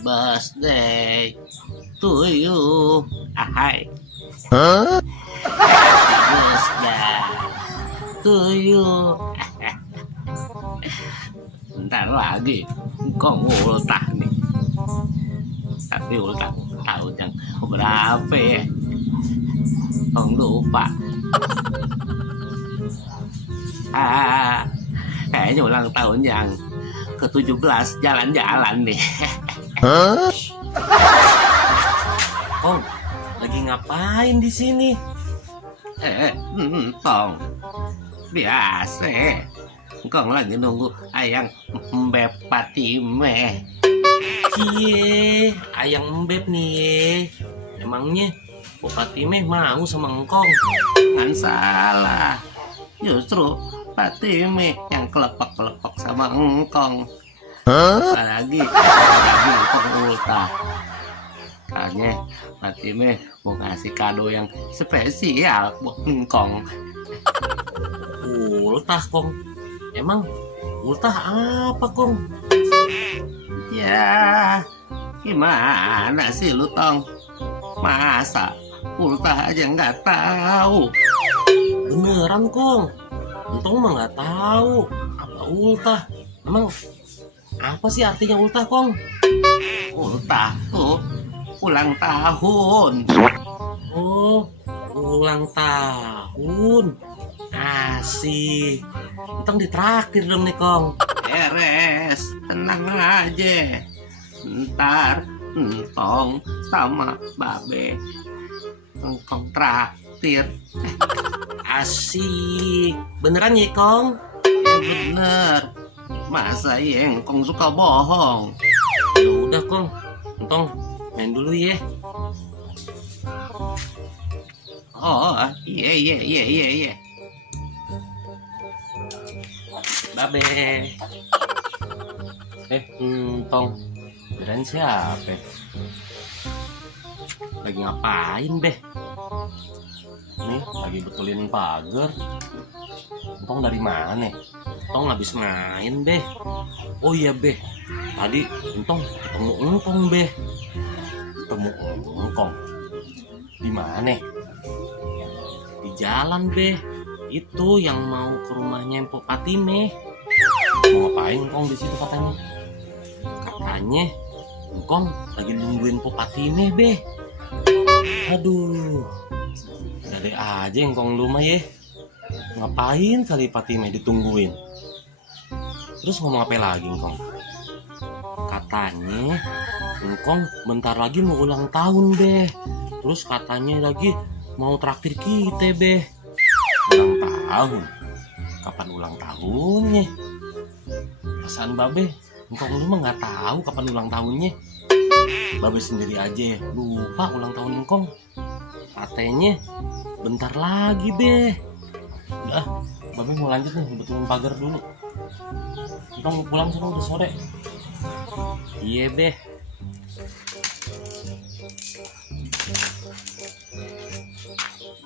birthday to you. Hai. Birthday to you. Bentar lagi kok ultah nih. Tapi ultah tahun yang berapa ya? Kok lupa. Kayaknya ulang tahun yang ke-17 jalan-jalan nih. Kong, lagi ngapain di sini? Tong, biasa. Kong lagi nunggu ayang Mbep Patime. Cie, ayang Mbep nih. Emangnya Mbok Patime mau sama engkong? Kan salah. Justru Patime yang kelepek-kelepek sama engkong. Apalagi engkong ultah. Kayaknya Patime mau ngasih kado yang spesial buat engkong. Ultah, Kong. Emang ultah apa, Kong? Ya, gimana sih lu, Tong? Masa ultah aja nggak tahu? Beneran, Kong. Entong mah nggak tahu apa ultah. Emang apa sih artinya ultah, Kong? Ultah tuh ulang tahun. Oh, ulang tahun. Asik. Entong ditraktir dong nih, Kong. Beres, tenang aja. Ntar Entong sama Babe engkong traktir. Asik. Beneran ya, Kong? Bener. Masa ya engkong suka bohong? Ya udah, Kong. Entong main dulu ya. Oh, iya. Babe. Entong. Beneran siapa? Lagi ngapain, Beh? Nih, lagi betulin pagar. Entong dari mana? Entong habis main, Beh. Oh iya, Beh. Tadi Entong ketemu engkong, Beh. Ketemu engkong. Di mana? Di jalan, Beh. Itu yang mau ke rumahnya Mpok Patime. Mau ngapain engkong di situ katanya? Katanya engkong lagi nungguin Mpok Patime, Beh. Aduh. Dade aja engkong lu mah ya. Ngapain kali Patime ditungguin? Terus ngomong apa lagi engkong? Katanya engkong bentar lagi mau ulang tahun, Beh. Terus katanya lagi mau traktir kita, Beh. Ulang tahun? Kapan ulang tahunnya? Perasaan Babe, engkong lu mah nggak tahu kapan ulang tahunnya. Babe sendiri aja lupa ulang tahun engkong. Katanya bentar lagi, Beh. Udah, Babe mau lanjut nih, betulin pagar dulu. Engkong mau pulang sana udah sore. Iya, Beh.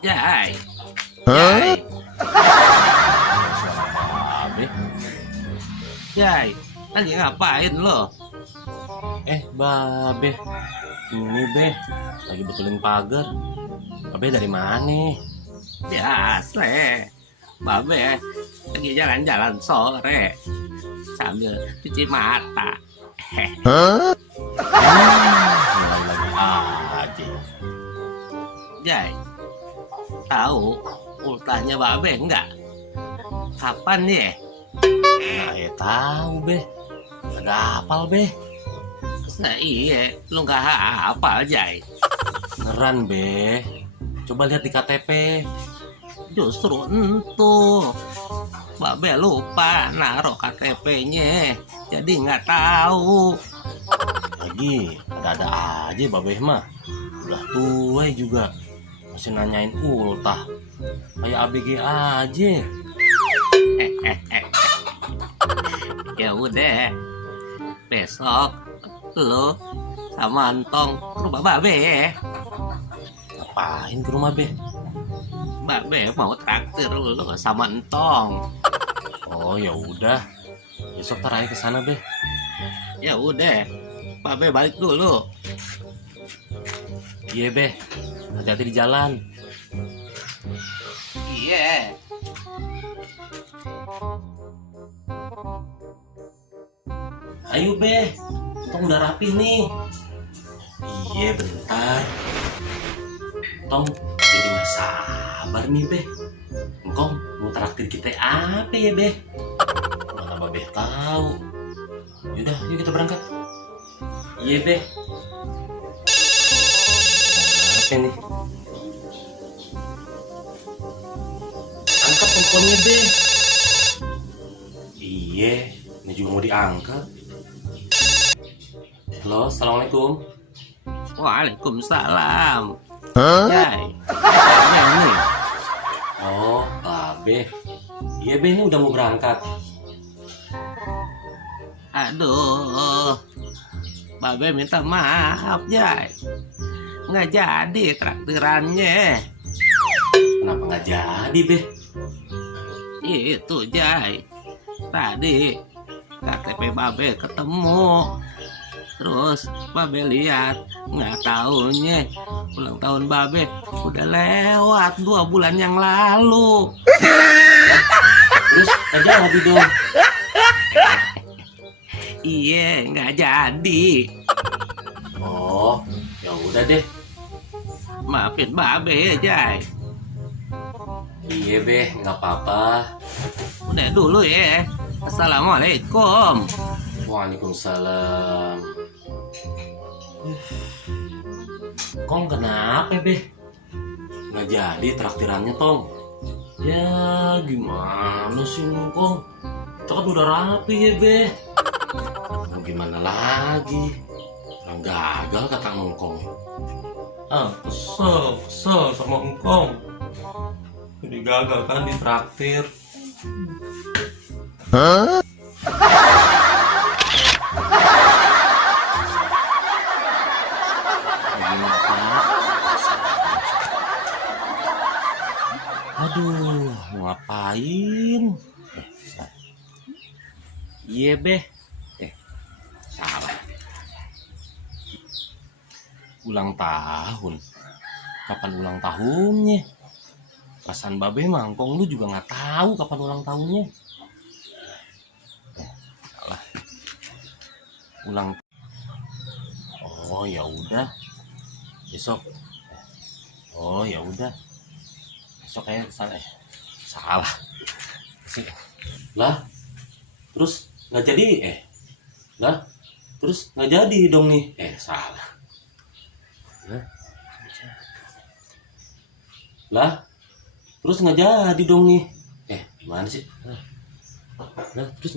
Jai. Suara Babe. Jai, lagi ngapain lo? Babe. Ini, Beh. Lagi betulin pagar. Babe dari mana? Biasa. Babe lagi jalan-jalan sore sambil cuci mata. Mulai lagi aja. Jai, tahu ultahnya Babe enggak? Kapan ya? Nah, tahu, Beh. Agak hafal, Beh. Nah iya, lu nggak hafal, Jai. Beneran, Beh. Coba lihat di KTP. Justru entu Babe lupa naruh KTP-nya, jadi nggak tahu. Lagi, ada-ada aja Babe mah. Udah tua juga. Masih nanyain ultah. Kayak ABG aja. Ya udah, besok lo sama Antong ke rumah Babe. Ngapain ke rumah, Beh? Babe mau traktir lo sama Entong. Oh, ya udah. Besok tar aja ke sana, Beh. Ya udah, Babe balik dulu. Iya be, hati-hati di jalan. Iya. Ayo be, tong udah rapi nih. Iya bentar. Tong jadi nggak sabar nih be. Engkong mau traktir kita apa ya be? Mana babe tahu. Yaudah, yuk kita berangkat. Iya be. Apa nih? Angkat teleponnya be. Iya, ini juga mau diangkat. Halo, assalamualaikum. Waalaikumsalam. Jai. Ini nih. Oh, babe. Iya be, ini udah mau berangkat. Aduh. Babe minta maaf, Jai. Nggak jadi traktirannya. Kenapa nggak jadi be? Itu, Jai. Tadi KTP Babe ketemu. Terus Babe lihat, nggak taunya ulang tahun Babe udah lewat 2 bulan yang lalu. Terus aja lagi dong. Iya, nggak jadi. Oh, ya udah deh. Maafin Babe ya, Jai. Iya be, nggak apa-apa. Udah dulu ya. Assalamualaikum. Waalaikumsalam. Kong kenapa be? Nggak jadi traktirannya tong. Ya gimana sih Kong? Kita kan udah rapi ya be. Mau gimana lagi? Orang gagal kata Ngkong. Kesel sama Ngkong. Jadi gagal kan di traktir. Aduh, mau ngapain? Iya be. Salah. Ulang tahun. Kapan ulang tahunnya? Perasaan Babe mangkong lu juga nggak tahu kapan ulang tahunnya. Salah. Ulang. Oh ya udah. Besok. Oh ya udah. Besok kayak kesana. Salah. Sih. Lah. Terus nggak jadi lah. Terus nggak jadi dong nih. Salah. Lah. Terus nggak jadi dong nih. Gimana sih? Lah, terus